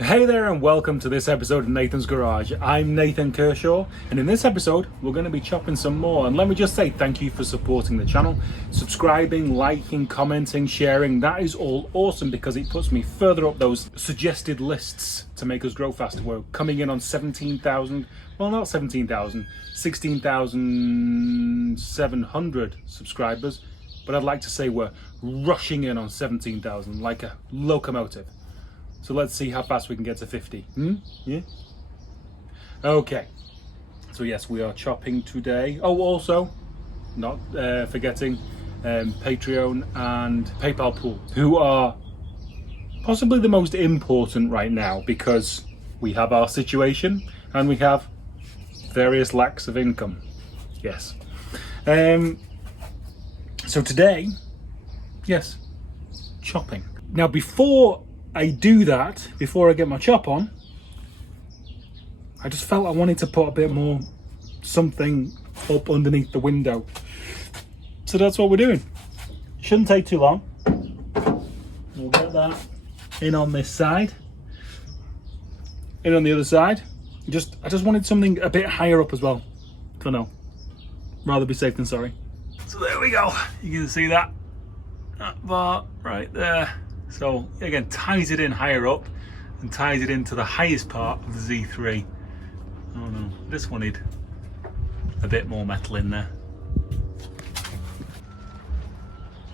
Hey there and welcome to this episode of Nathan's Garage. I'm Nathan Kershaw, and in this episode we're going to be chopping some more. And let me just say thank you for supporting the channel, subscribing, liking, commenting, sharing. That is all awesome because it puts me further up those suggested lists to make us grow faster. We're coming in on 17,000, well not 17,000, 16,700 subscribers, but I'd like to say we're rushing in on 17,000 like a locomotive. So let's see how fast we can get to 50. Yeah? Okay. So yes, we are chopping today. Oh, also, not forgetting Patreon and PayPal pool, who are possibly the most important right now because we have our situation and we have various lacks of income. Yes. So today, yes, chopping. Now before I do that, before I get my chop on, I just felt I wanted to put a bit more something up underneath the window. So that's what we're doing. Shouldn't take too long. We'll get that in on this side, in on the other side. I just wanted something a bit higher up as well, for now. Rather be safe than sorry. So there we go. You can see that bar right there. So again, ties it in higher up and ties it into the highest part of the Z3. Oh no, this one needs a bit more metal in there.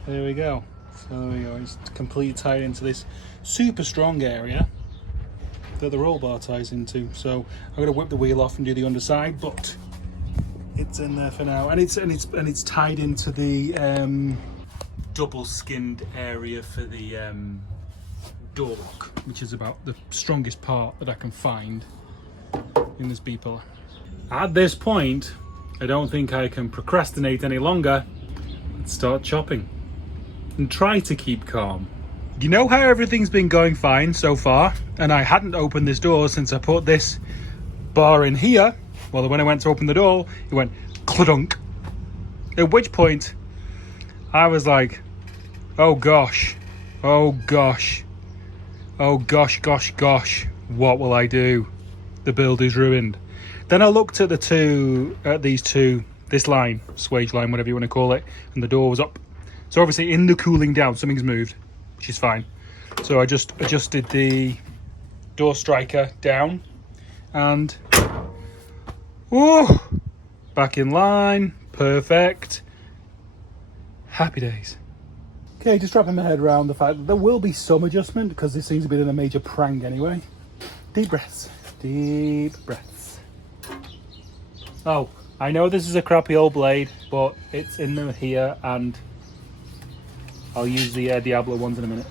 There we go. So there we go. It's completely tied into this super strong area that the roll bar ties into. So I'm going to whip the wheel off and do the underside, but it's in there for now, and it's tied into the double skinned area for the door lock, which is about the strongest part that I can find in this Beetle. At this point, I don't think I can procrastinate any longer. Let's start chopping and try to keep calm. You know how everything's been going fine so far, and I hadn't opened this door since I put this bar in here. Well, when I went to open the door, it went clunk. At which point I was like, oh gosh, oh gosh, oh gosh, gosh, what will I do? The build is ruined. Then I looked at this line, swage line, whatever you want to call it, and the door was up. So obviously in the cooling down, something's moved, which is fine. So I just adjusted the door striker down and, whoa, back in line, perfect. Happy days. Okay, just wrapping my head around the fact that there will be some adjustment because this seems to be in a major prank anyway. Deep breaths, deep breaths. Oh, I know this is a crappy old blade, but it's in there here and I'll use the Diablo ones in a minute.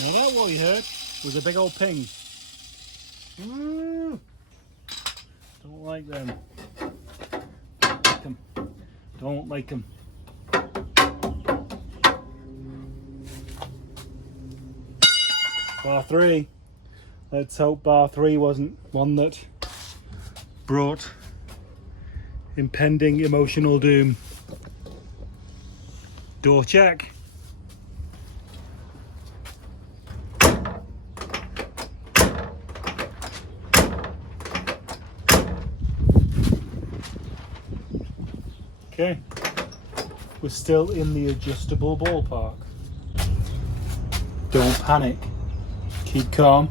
Now that what you heard was a big old ping. Don't like them. Don't like them. Bar 3. Let's hope bar 3 wasn't one that brought impending emotional doom. Door check. Okay, we're still in the adjustable ballpark. Don't panic. Keep calm.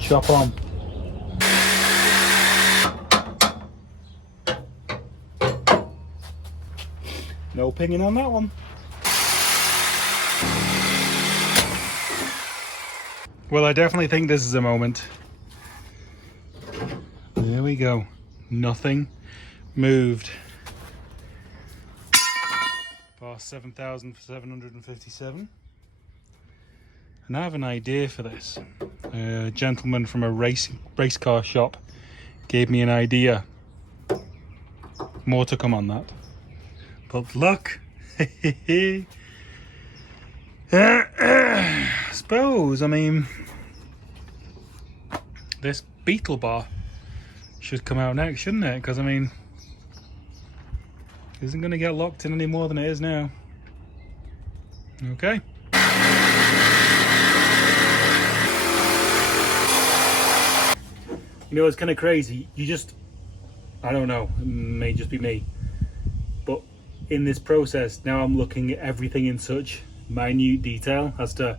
Chop on. No pinging on that one. Well, I definitely think this is a moment. There we go. Nothing moved. Bar 7,757. And I have an idea for this. A gentleman from a race car shop gave me an idea. More to come on that. But look, suppose, I mean, this Beetle bar should come out next, shouldn't it? Because I mean, it isn't going to get locked in any more than it is now. Okay. You know, it's kind of crazy. I don't know, it may just be me, but in this process, now I'm looking at everything in such minute detail as to,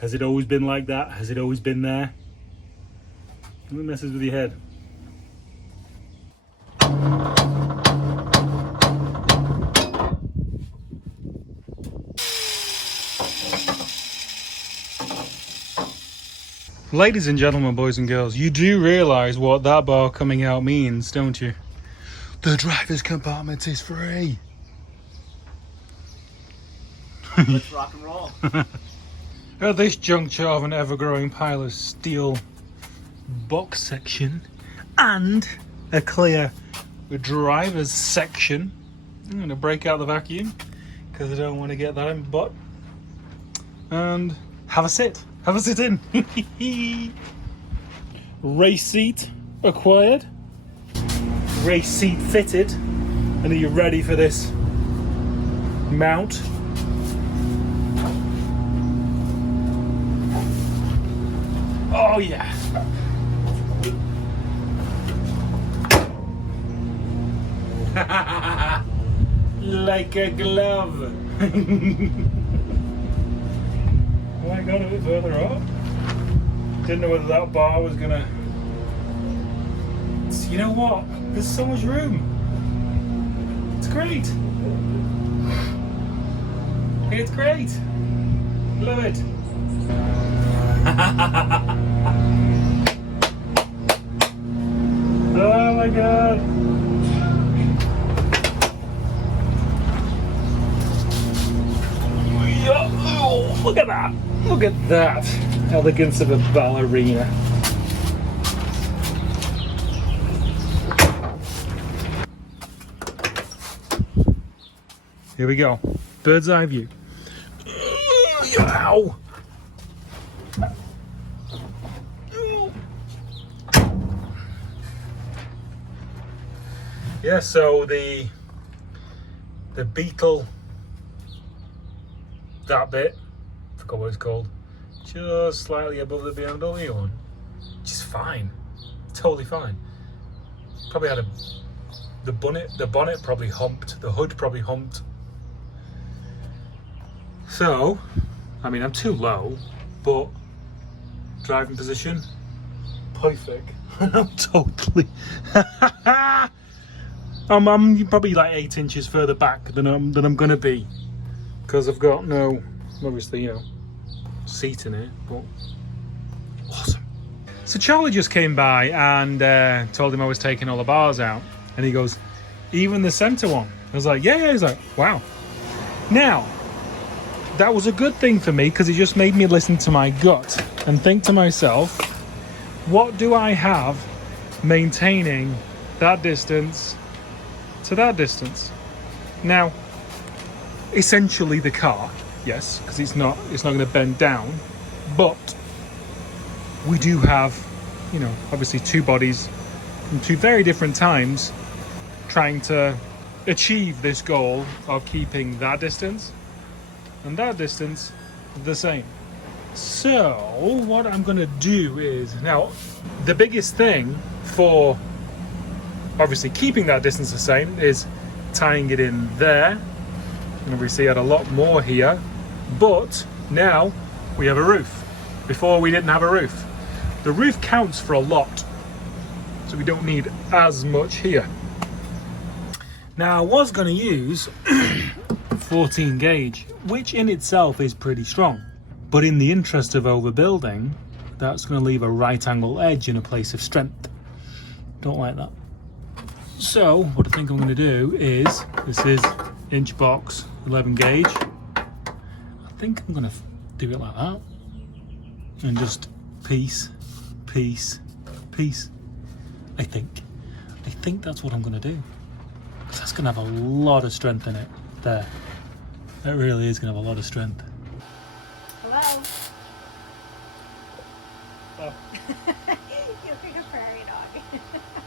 has it always been like that? Has it always been there? It messes with your head. Ladies and gentlemen, boys and girls, you do realise what that bar coming out means, don't you? The driver's compartment is free. Let's rock and roll. At this juncture of an ever-growing pile of steel box section and a clear driver's section, I'm going to break out the vacuum because I don't want to get that in my butt. And have a sit. Have a sit in. Race seat acquired. Race seat fitted. And are you ready for this mount? Oh yeah. Like a glove. Oh, I got a bit further up. Didn't know whether that bar was gonna. You know what? There's so much room. It's great. It's great. Love it. Oh my god. Oh, look at that. Look at that. Elegance of a ballerina. Here we go. Bird's eye view. Ow. Yeah, so the Beetle, that bit, I forgot what it's called, just slightly above the BMW one, which is fine, totally fine. Probably had the bonnet probably humped, the hood probably humped. So, I mean, I'm too low, but driving position, perfect. I'm totally. I'm probably like 8 inches further back than I'm gonna be, because I've got no, obviously, you know, seat in it. But awesome. So Charlie just came by and told him I was taking all the bars out, and he goes, "Even the center one?" I was like, "Yeah." He's like, "Wow." Now, that was a good thing for me because it just made me listen to my gut and think to myself, what do I have maintaining that distance to that distance? Now, essentially the car, yes, because it's not going to bend down, but we do have, you know, obviously two bodies from two very different times trying to achieve this goal of keeping that distance and that distance the same. So what I'm going to do is, now the biggest thing for obviously keeping that distance the same is tying it in there, and obviously add a lot more here, but now we have a roof. Before we didn't have a roof. The roof counts for a lot, so we don't need as much here. Now I was going to use 14 gauge, which in itself is pretty strong, but in the interest of overbuilding, that's going to leave a right angle edge in a place of strength. Don't like that. So what I think I'm going to do is, this is inch box 11 gauge. I think I'm going to do it like that and just piece, piece, piece. I think that's what I'm going to do, because that's going to have a lot of strength in it there. That really is going to have a lot of strength. Hello? Oh. You look like a prairie dog.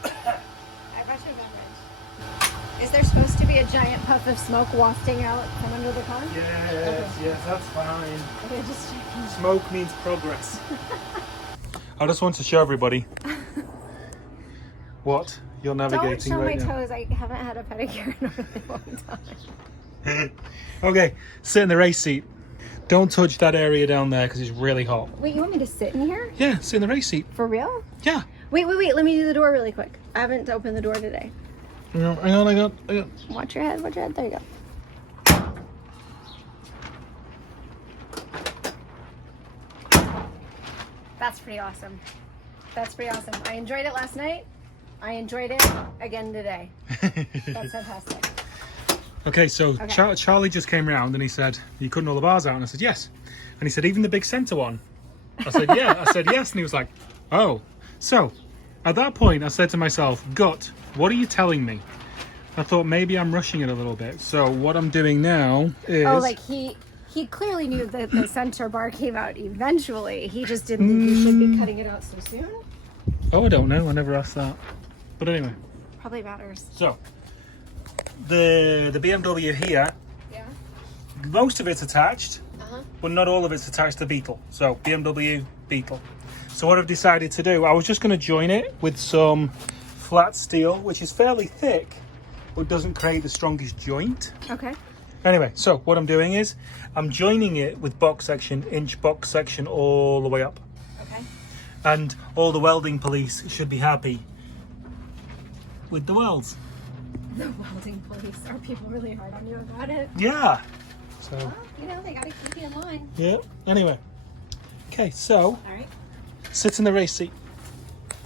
I brought you a beverage. Is there supposed to be a giant puff of smoke wafting out from under the car? Yes, that's fine. Okay, just checking. Smoke means progress. I just want to show everybody what you're navigating Don't show right my now. toes. I haven't had a pedicure in a really long time. Okay, sit in the race seat. Don't touch that area down there because it's really hot. Wait, you want me to sit in here? Yeah, sit in the race seat. For real? Yeah. Wait. Let me do the door really quick. I haven't opened the door today. Hang on. Watch your head. There you go. That's pretty awesome. I enjoyed it last night. I enjoyed it again today. That's fantastic. Okay, so Okay. Charlie just came round and he said, "You cutting all the bars out?" And I said, "Yes." And he said, "Even the big centre one?" I said, "Yeah." I said, "Yes." And he was like, "Oh." So, at that point, I said to myself, "Gut, what are you telling me?" I thought maybe I'm rushing it a little bit. So what I'm doing now is... Oh, like he clearly knew that the center bar came out eventually. He just didn't think you should be cutting it out so soon. Oh, I don't know. I never asked that. But anyway, Probably matters. so the BMW here, Yeah. most of it's attached, Uh-huh. but not all of it's attached to Beetle. So BMW Beetle. So what I've decided to do, I was just going to join it with some flat steel, which is fairly thick, but doesn't create the strongest joint. Okay. Anyway, so what I'm doing is I'm joining it with box section, inch box section all the way up. Okay. And all the welding police should be happy with the welds. The welding police. Are people really hard on you about it? Yeah. So, Well, you know, they gotta keep you in line. yeah. Anyway. Okay, so All right. sit in the race seat.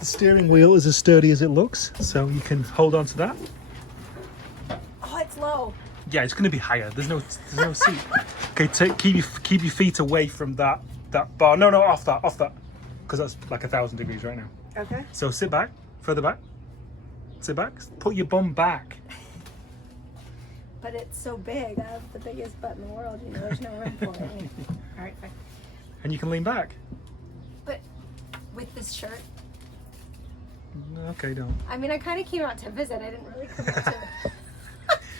The steering wheel is as sturdy as it looks, so you can hold on to that. Oh, it's low. Yeah, it's going to be higher. There's no seat. Okay, keep your feet away from that bar. No, off that, because that's like 1,000 degrees right now. Okay. So sit back, further back. Sit back. Put your bum back. But it's so big. I have the biggest butt in the world. You know, there's no room for it. All right, fine. And you can lean back. But with this shirt, Okay, don't. I mean, I kind of came out to visit. I didn't really come out to.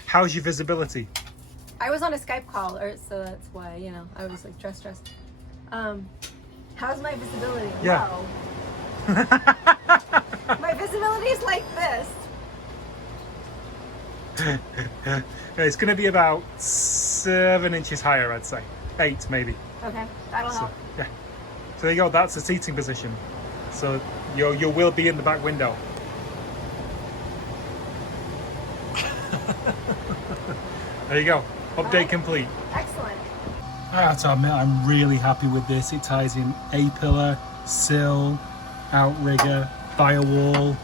How's your visibility? I was on a Skype call, so that's why, you know, I was like dressed. How's my visibility? Yeah. Low. My visibility is like this. It's going to be about 7 inches higher, I'd say. 8 maybe. Okay, that'll So, help. yeah. So there you go. That's the seating position. So you will be in the back window. There you go. Update complete. Excellent. I have to admit, I'm really happy with this. It ties in A-pillar, sill, outrigger, firewall.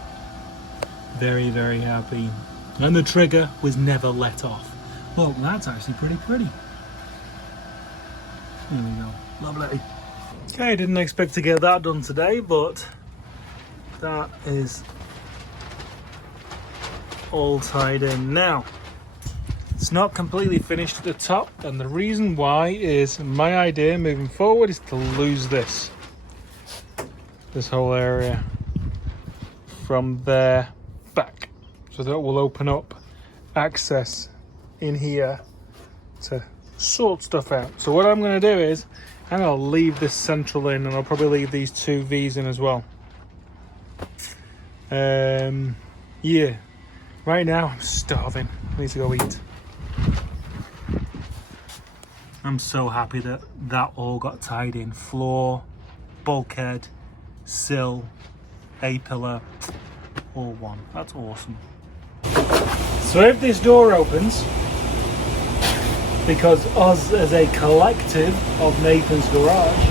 Very, very happy. And the trigger was never let off. Look, that's actually pretty pretty. There we go. Lovely. Okay, didn't expect to get that done today, but that is all tied in now. It's not completely finished at the top, and the reason why is my idea moving forward is to lose this whole area from there back, so that will open up access in here to sort stuff out. So what I'm going to do is I'm going to leave this central in, and I'll probably leave these two V's in as well. Yeah, right now I'm starving. I need to go eat. I'm so happy that all got tied in. Floor, bulkhead, sill, A-pillar, all one. That's awesome. So if this door opens, because us as a collective of Nathan's Garage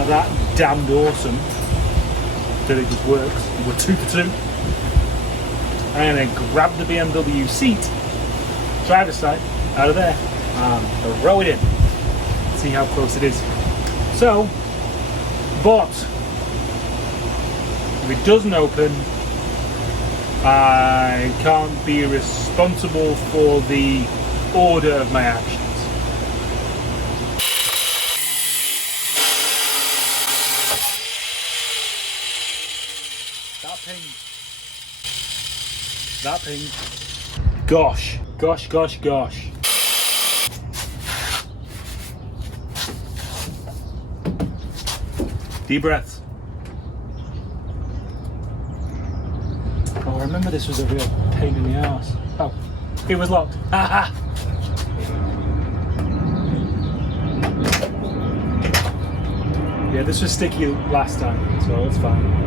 are that damned awesome that it just works, we're 2 for 2, I'm going to grab the BMW seat, driver's side, out of there, and throw it in. See how close it is. So, but if it doesn't open, I can't be responsible for the order of my actions. That ping. Gosh, gosh, gosh. Deep breaths. Oh, I remember this was a real pain in the ass. Oh, it was locked. Haha. Yeah, this was sticky last time, so it's fine.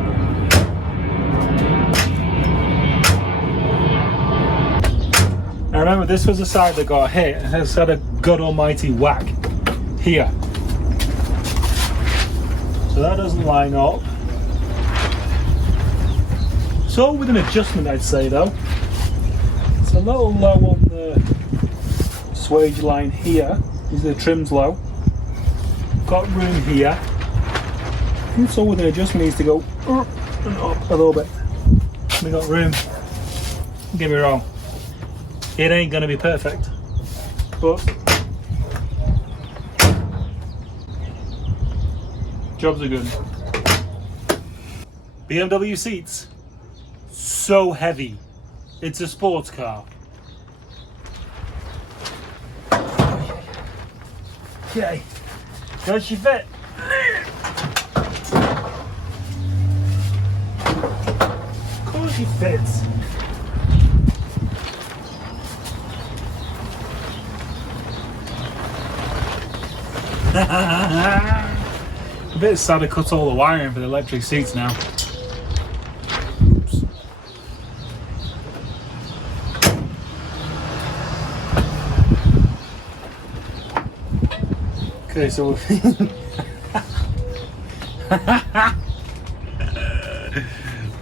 I remember this was the side that got hit and has had a god almighty whack here. So that doesn't line up. It's all with an adjustment, I'd say, though. It's a little low on the swage line here. The trim's low. Got room here. It's all with an adjustment, needs to go up a little bit. We got room. Don't get me wrong, it ain't gonna be perfect, but jobs are good. BMW seats, so heavy. It's a sports car. Okay, does she fit? Of course she fits. A bit sad to cut all the wiring for the electric seats now. Oops. Okay, so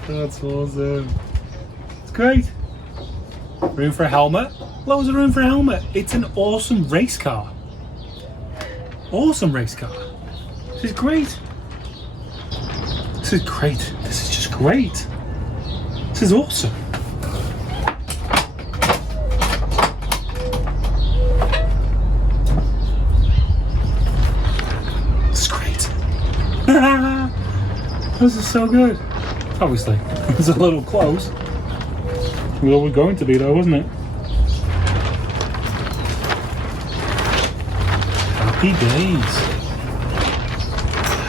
that's awesome. It's great. Room for a helmet. Loads of room for a helmet. It's an awesome race car. Awesome race car. This is great. This is great. This is just great. This is awesome. This is great. This is so good. Obviously, it's a little close. It was always going to be though, wasn't it? Happy days.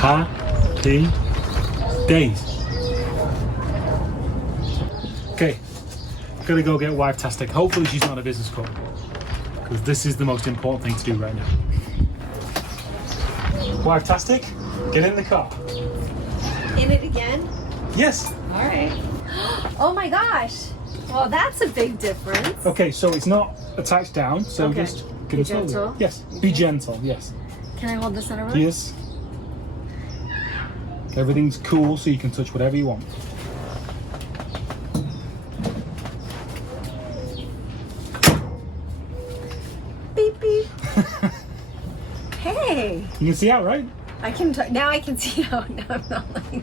Happy days. Okay, gotta go get wife-tastic. Hopefully she's not a business call, because this is the most important thing to do right now. Wife-tastic, get in the car. In it again? Yes. All right. Oh my gosh. Well, that's a big difference. Okay, so it's not attached down, so Okay. just Be gentle. Yes, be gentle, yes. Can I hold the center one? Yes. Everything's cool, so you can touch whatever you want. Beep beep. Hey. You can see out, right? I can now. I can see how. Now I'm not like.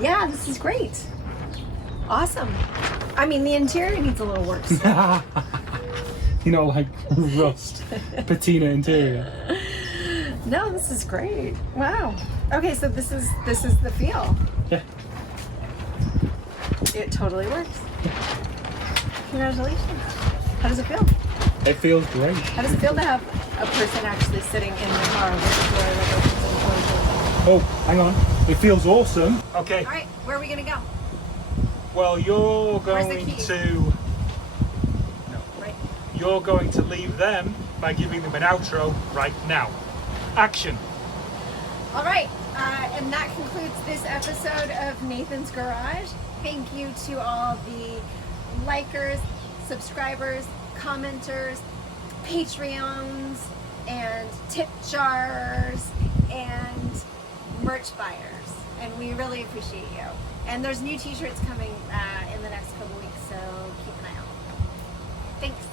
Yeah, this is great. Awesome. I mean, the interior needs a little work. So. You know, like rust, patina interior. No, this is great. Wow. Okay, so this is the feel. Yeah. It totally works. Congratulations. How does it feel? It feels great. How does it feel to have a person actually sitting in the car with the door that opens and closes? Oh, hang on. It feels awesome. Okay. All right, where are we gonna go? Well, you're Where's the going key? to. Right. You're going to leave them by giving them an outro right now. Action. All right, and that concludes this episode of Nathan's Garage. Thank you to all the likers, subscribers, commenters, Patreons, and tip jars, and merch buyers. And we really appreciate you. And there's new t-shirts coming in the next couple weeks, so keep an eye out. Thanks.